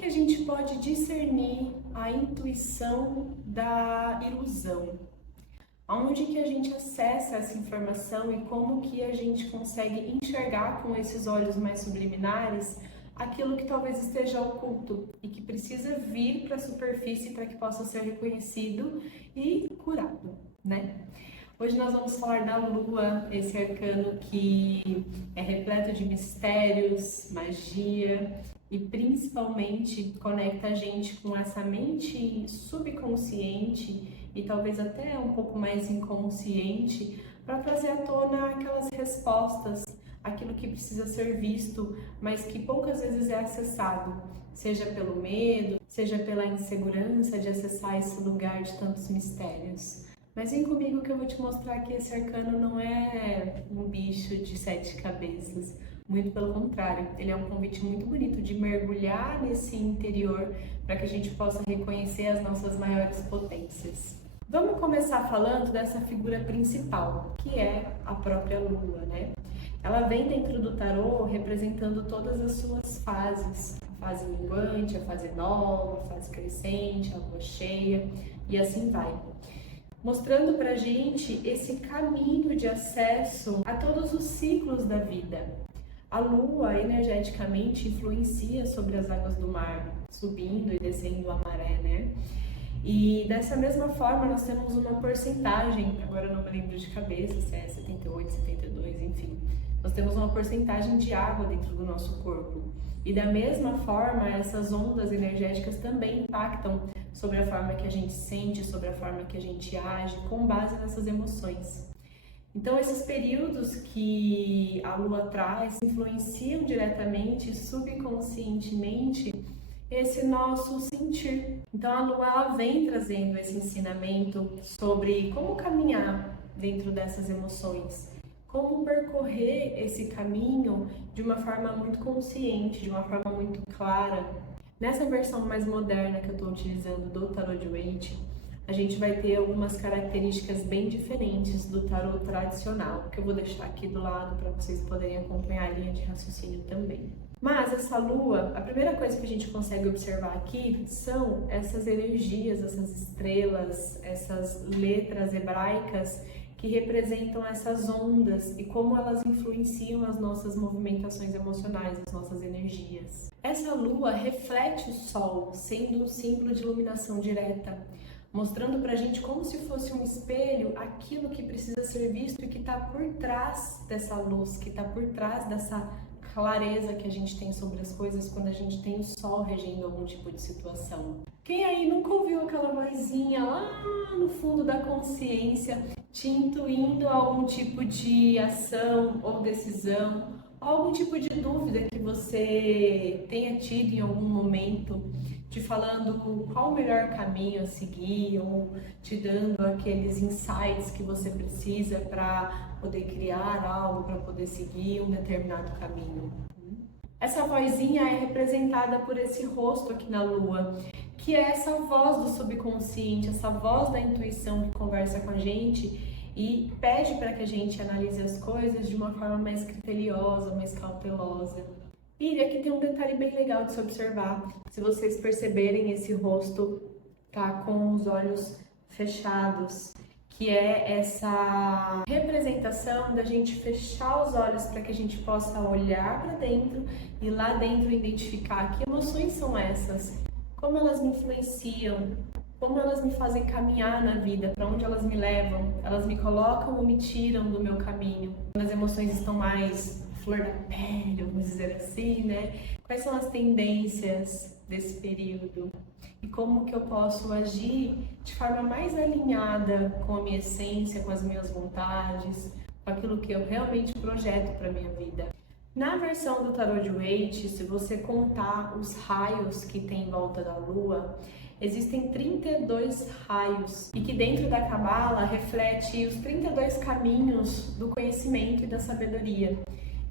que a gente pode discernir a intuição da ilusão? Aonde que a gente acessa essa informação e como que a gente consegue enxergar com esses olhos mais subliminares aquilo que talvez esteja oculto e que precisa vir para a superfície para que possa ser reconhecido e curado, né? Hoje nós vamos falar da Lua, esse arcano que é repleto de mistérios, magia e principalmente conecta a gente com essa mente subconsciente e talvez até um pouco mais inconsciente para trazer à tona aquelas respostas, aquilo que precisa ser visto, mas que poucas vezes é acessado, seja pelo medo, seja pela insegurança de acessar esse lugar de tantos mistérios. Mas vem comigo que eu vou te mostrar que esse arcano não é um bicho de 7 cabeças, muito pelo contrário, ele é um convite muito bonito de mergulhar nesse interior para que a gente possa reconhecer as nossas maiores potências. Vamos começar falando dessa figura principal, que é a própria Lua, né? Ela vem dentro do tarô representando todas as suas fases, a fase minguante, a fase nova, a fase crescente, a lua cheia e assim vai. Mostrando pra gente esse caminho de acesso a todos os ciclos da vida. A lua energeticamente influencia sobre as águas do mar, subindo e descendo a maré, né? E dessa mesma forma nós temos uma porcentagem, agora eu não me lembro de cabeça se é 78, 72, enfim. Nós temos uma porcentagem de água dentro do nosso corpo. E da mesma forma, essas ondas energéticas também impactam sobre a forma que a gente sente, sobre a forma que a gente age, com base nessas emoções. Então, esses períodos que a Lua traz influenciam diretamente, subconscientemente, esse nosso sentir. Então, a Lua ela vem trazendo esse ensinamento sobre como caminhar dentro dessas emoções, como percorrer esse caminho de uma forma muito consciente, de uma forma muito clara. Nessa versão mais moderna que eu estou utilizando do Tarot de Waite, a gente vai ter algumas características bem diferentes do tarot tradicional, que eu vou deixar aqui do lado para vocês poderem acompanhar a linha de raciocínio também. Mas essa lua, a primeira coisa que a gente consegue observar aqui são essas energias, essas estrelas, essas letras hebraicas que representam essas ondas e como elas influenciam as nossas movimentações emocionais, as nossas energias. Essa lua reflete o sol, sendo um símbolo de iluminação direta, mostrando pra gente como se fosse um espelho aquilo que precisa ser visto e que está por trás dessa luz, que está por trás dessa clareza que a gente tem sobre as coisas quando a gente tem o sol regendo algum tipo de situação. Quem aí nunca ouviu aquela vozinha lá no fundo da consciência te intuindo algum tipo de ação ou decisão, algum tipo de dúvida que você tenha tido em algum momento, te falando qual o melhor caminho a seguir ou te dando aqueles insights que você precisa para poder criar algo, para poder seguir um determinado caminho. Essa vozinha é representada por esse rosto aqui na Lua, que é essa voz do subconsciente, essa voz da intuição que conversa com a gente e pede para que a gente analise as coisas de uma forma mais criteriosa, mais cautelosa. E aqui tem um detalhe bem legal de se observar. Se vocês perceberem, esse rosto tá com os olhos fechados, que é essa representação da gente fechar os olhos para que a gente possa olhar para dentro e lá dentro identificar que emoções são essas, como elas me influenciam, como elas me fazem caminhar na vida, para onde elas me levam, elas me colocam ou me tiram do meu caminho. Quando as emoções estão mais flor da pele, vamos dizer assim, né? Quais são as tendências desse período? E como que eu posso agir de forma mais alinhada com a minha essência, com as minhas vontades, com aquilo que eu realmente projeto para minha vida. Na versão do Tarot de Waite, se você contar os raios que tem em volta da Lua, existem 32 raios e que dentro da Cabala reflete os 32 caminhos do conhecimento e da sabedoria.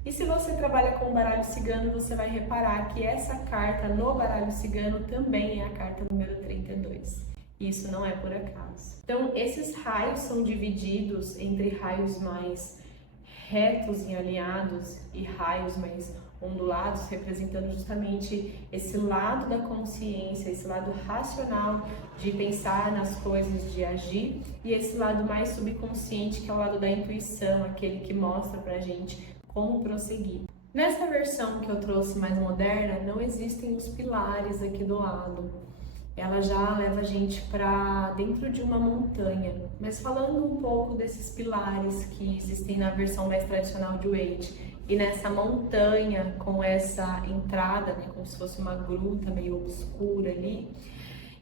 E se você trabalha com o baralho cigano, você vai reparar que essa carta no baralho cigano também é a carta número 32. Isso não é por acaso. Então, esses raios são divididos entre raios mais retos e alinhados e raios mais ondulados, representando justamente esse lado da consciência, esse lado racional de pensar nas coisas, de agir, e esse lado mais subconsciente, que é o lado da intuição, aquele que mostra pra gente como prosseguir. Nessa versão que eu trouxe mais moderna, não existem os pilares aqui do lado. Ela já leva a gente para dentro de uma montanha. Mas falando um pouco desses pilares que existem na versão mais tradicional de Waite, e nessa montanha com essa entrada, né, como se fosse uma gruta meio obscura ali,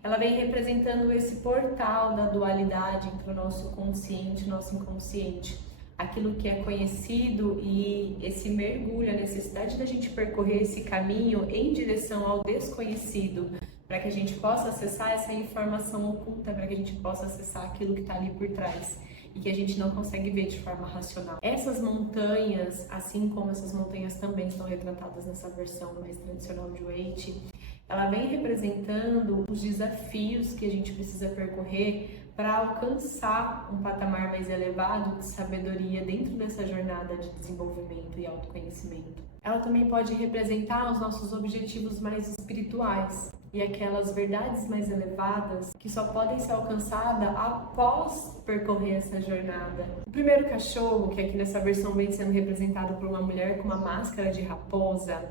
ela vem representando esse portal da dualidade entre o nosso consciente e o nosso inconsciente. Aquilo que é conhecido e esse mergulho, a necessidade da gente percorrer esse caminho em direção ao desconhecido, para que a gente possa acessar essa informação oculta, para que a gente possa acessar aquilo que está ali por trás e que a gente não consegue ver de forma racional. Essas montanhas, assim como essas montanhas também estão retratadas nessa versão mais tradicional de Waite, ela vem representando os desafios que a gente precisa percorrer para alcançar um patamar mais elevado de sabedoria dentro dessa jornada de desenvolvimento e autoconhecimento. Ela também pode representar os nossos objetivos mais espirituais e aquelas verdades mais elevadas que só podem ser alcançadas após percorrer essa jornada. O primeiro cachorro, que aqui nessa versão vem sendo representado por uma mulher com uma máscara de raposa,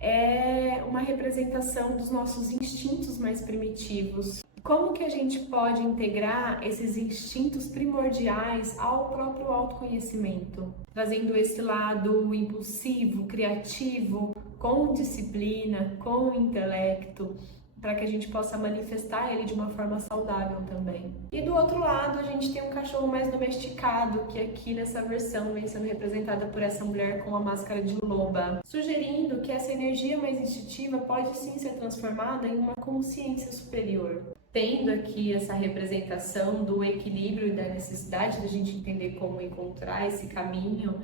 é uma representação dos nossos instintos mais primitivos. Como que a gente pode integrar esses instintos primordiais ao próprio autoconhecimento? Trazendo esse lado impulsivo, criativo, com disciplina, com intelecto, para que a gente possa manifestar ele de uma forma saudável também. E do outro lado, a gente tem um cachorro mais domesticado, que aqui nessa versão vem sendo representada por essa mulher com a máscara de loba, sugerindo que essa energia mais instintiva pode sim ser transformada em uma consciência superior. Tendo aqui essa representação do equilíbrio e da necessidade da gente entender como encontrar esse caminho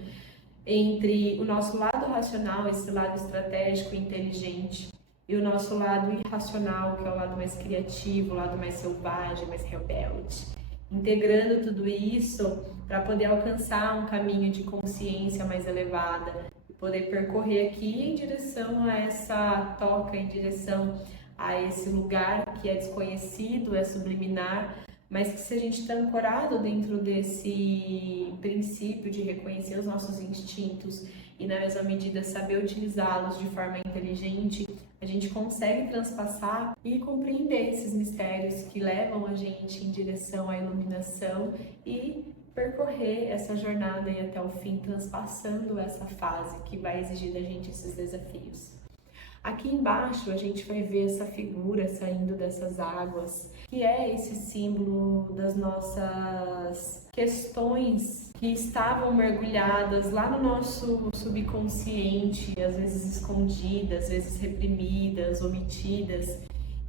entre o nosso lado racional, esse lado estratégico e inteligente, e o nosso lado irracional, que é o lado mais criativo, o lado mais selvagem, mais rebelde. Integrando tudo isso para poder alcançar um caminho de consciência mais elevada e poder percorrer aqui em direção a essa toca, em direção a esse lugar que é desconhecido, é subliminar, mas que se a gente está ancorado dentro desse princípio de reconhecer os nossos instintos e na mesma medida saber utilizá-los de forma inteligente, a gente consegue transpassar e compreender esses mistérios que levam a gente em direção à iluminação e percorrer essa jornada e até o fim, transpassando essa fase que vai exigir da gente esses desafios. Aqui embaixo a gente vai ver essa figura saindo dessas águas, que é esse símbolo das nossas questões que estavam mergulhadas lá no nosso subconsciente, às vezes escondidas, às vezes reprimidas, omitidas,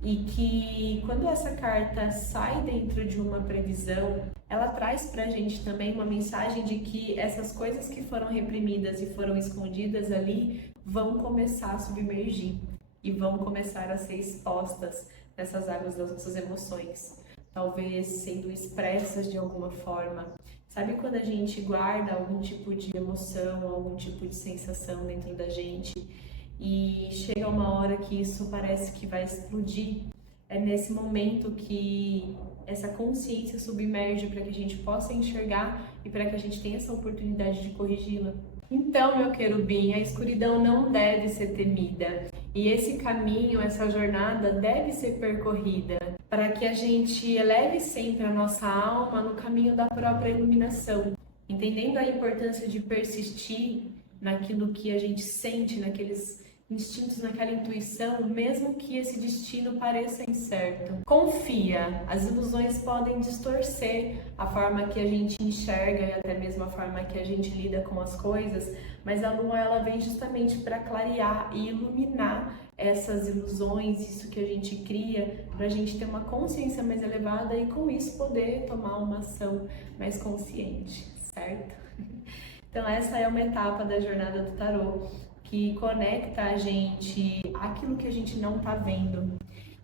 e que quando essa carta sai dentro de uma previsão, ela traz pra gente também uma mensagem de que essas coisas que foram reprimidas e foram escondidas ali vão começar a submergir e vão começar a ser expostas nessas águas das nossas emoções, talvez sendo expressas de alguma forma. Sabe quando a gente guarda algum tipo de emoção, algum tipo de sensação dentro da gente e chega uma hora que isso parece que vai explodir? É nesse momento que essa consciência submerge para que a gente possa enxergar e para que a gente tenha essa oportunidade de corrigi-la. Então, meu querubim, a escuridão não deve ser temida e esse caminho, essa jornada deve ser percorrida para que a gente eleve sempre a nossa alma no caminho da própria iluminação, entendendo a importância de persistir naquilo que a gente sente, naqueles instintos, naquela intuição, mesmo que esse destino pareça incerto. Confia, as ilusões podem distorcer a forma que a gente enxerga e até mesmo a forma que a gente lida com as coisas, mas a lua ela vem justamente para clarear e iluminar essas ilusões, isso que a gente cria, para a gente ter uma consciência mais elevada e com isso poder tomar uma ação mais consciente, certo? Então essa é uma etapa da jornada do tarô, que conecta a gente àquilo que a gente não está vendo.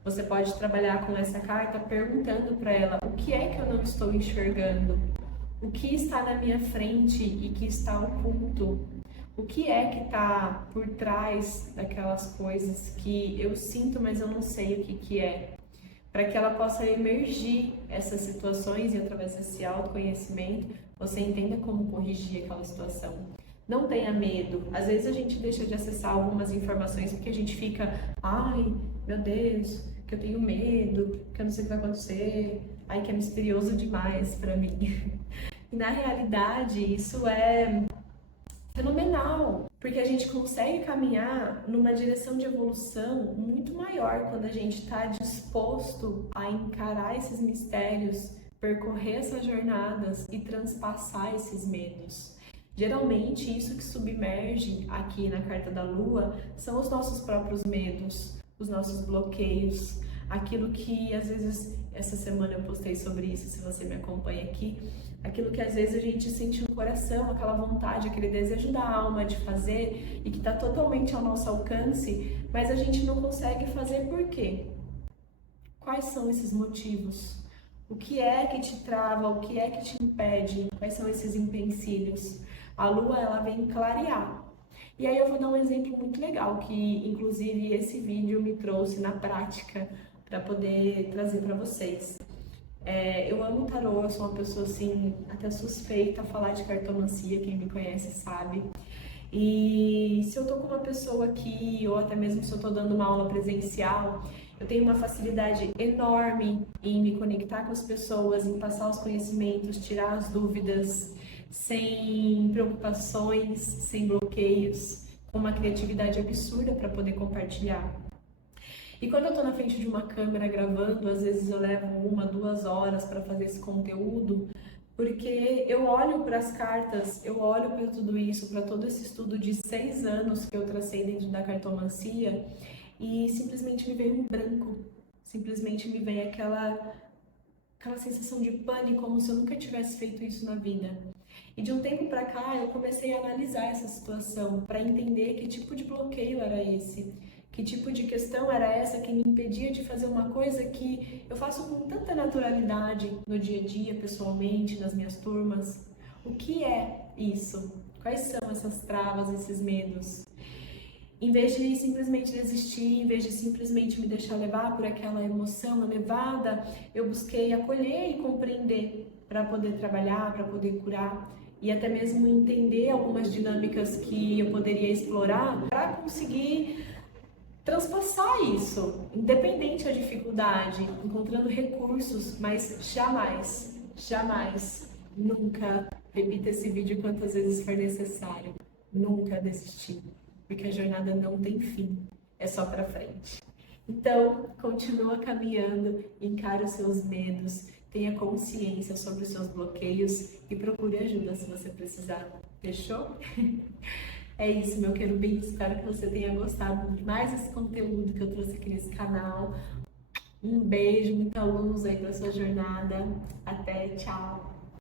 Você pode trabalhar com essa carta perguntando para ela o que é que eu não estou enxergando, o que está na minha frente e que está oculto, O que é que está por trás daquelas coisas que eu sinto, mas eu não sei o que que é? Para que ela possa emergir essas situações e através desse autoconhecimento você entenda como corrigir aquela situação. Não tenha medo. Às vezes a gente deixa de acessar algumas informações porque a gente fica, ai, meu Deus, que eu tenho medo, que eu não sei o que vai acontecer, ai, que é misterioso demais para mim. E na realidade, isso é fenomenal, porque a gente consegue caminhar numa direção de evolução muito maior quando a gente está disposto a encarar esses mistérios, percorrer essas jornadas e transpassar esses medos. Geralmente, isso que submerge aqui na carta da Lua são os nossos próprios medos, os nossos bloqueios, aquilo que às vezes, essa semana eu postei sobre isso, se você me acompanha aqui, aquilo que às vezes a gente sente no coração, aquela vontade, aquele desejo da alma de fazer e que está totalmente ao nosso alcance, mas a gente não consegue fazer por quê? Quais são esses motivos? O que é que te trava? O que é que te impede? Quais são esses empecilhos? A Lua, ela vem clarear. E aí eu vou dar um exemplo muito legal, que inclusive esse vídeo me trouxe na prática para poder trazer para vocês. Eu amo tarô, eu sou uma pessoa assim, até suspeita a falar de cartomancia, quem me conhece sabe. E se eu tô com uma pessoa aqui, ou até mesmo se eu tô dando uma aula presencial, eu tenho uma facilidade enorme em me conectar com as pessoas, em passar os conhecimentos, tirar as dúvidas, sem preocupações, sem bloqueios, com uma criatividade absurda para poder compartilhar. E quando eu tô na frente de uma câmera gravando, às vezes eu levo 1, 2 horas para fazer esse conteúdo, porque eu olho para as cartas, eu olho para tudo isso, para todo esse estudo de 6 anos que eu tracei dentro da cartomancia e simplesmente me veio um branco, simplesmente me veio aquela sensação de pânico, como se eu nunca tivesse feito isso na vida. E de um tempo para cá eu comecei a analisar essa situação para entender que tipo de bloqueio era esse. Que tipo de questão era essa que me impedia de fazer uma coisa que eu faço com tanta naturalidade no dia a dia, pessoalmente, nas minhas turmas? O que é isso? Quais são essas travas, esses medos? Em vez de simplesmente desistir, em vez de simplesmente me deixar levar por aquela emoção elevada, eu busquei acolher e compreender para poder trabalhar, para poder curar e até mesmo entender algumas dinâmicas que eu poderia explorar para conseguir transpassar isso, independente da dificuldade, encontrando recursos, mas jamais, jamais, nunca, repita esse vídeo quantas vezes for necessário, nunca desistir, porque a jornada não tem fim, é só pra frente. Então, continua caminhando, encare os seus medos, tenha consciência sobre os seus bloqueios e procure ajuda se você precisar. Fechou? É isso, meu querubim. Espero que você tenha gostado de mais esse conteúdo que eu trouxe aqui nesse canal. Um beijo, muita luz aí para sua jornada. Até, tchau!